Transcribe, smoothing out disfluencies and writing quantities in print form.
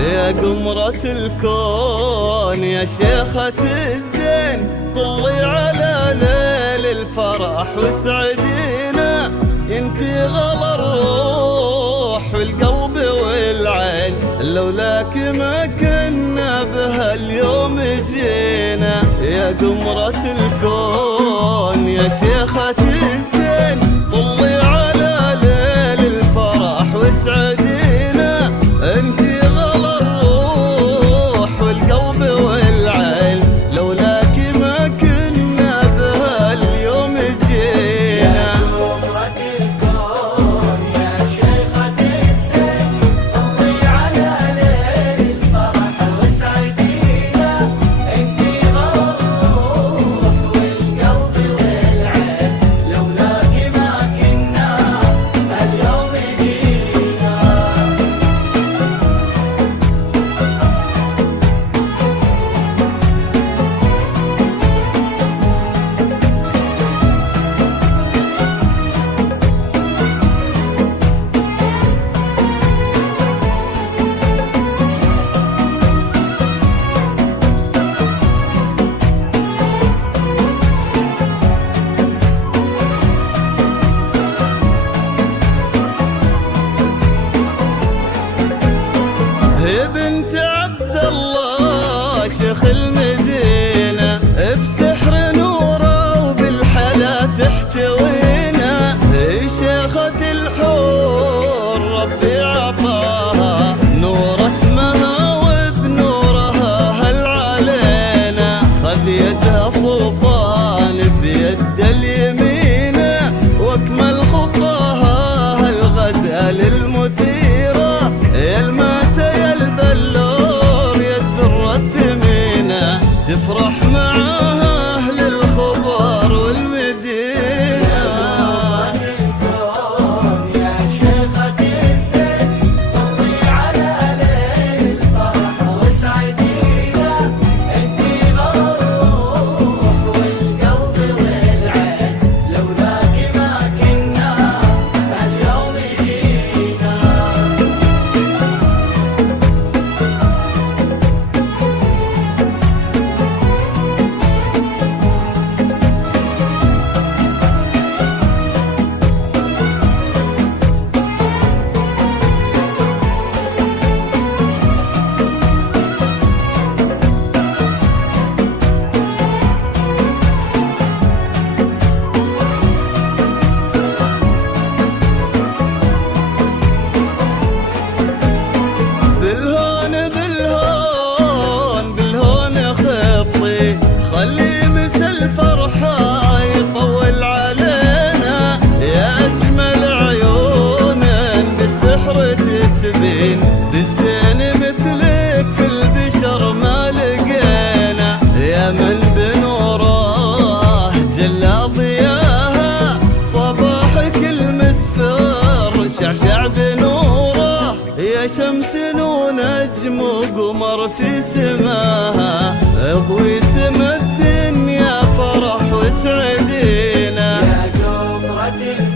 يا قمرة الكون يا شيخة الزين، طلي على ليل الفرح وسعدينا، انتي غلا الروح والقلب والعين، لولاك ما كنا بهاليوم جينا. يا قمرة الكون يا شيخة الزين، طلي على ليل الفرح وسعدينا، انتي بنت عبد الله شيخ المدينة، بسحر نوره وبالحلا تحتوينا، شيخة الحور ربي عطاها نور اسمها وبنورها هل علينا، خذ يدها سلطان بيد اليمينة، واكمل خطاها هالغزال المثيرة، تفرح معاها أهل الخبر والمدينة. يا الكون يا شيخة الزين، طلي على ليل الفرح وسعدينا، انتي غلا الروح والقلب والعين، لولاك ما كنا هاليوم جينا. خلي مس الفرحة يطول علينا، يا أجمل عيون بالسحر تسبين، بالزين مثلك في البشر ما لقينا، يا من بنوره جلى ضياها، صباحك المسفر شعشع بنوره، يا شمس ونجم وقمر في سماها، اضوي سما الدنيا فرح وسعدينا. يا قمرة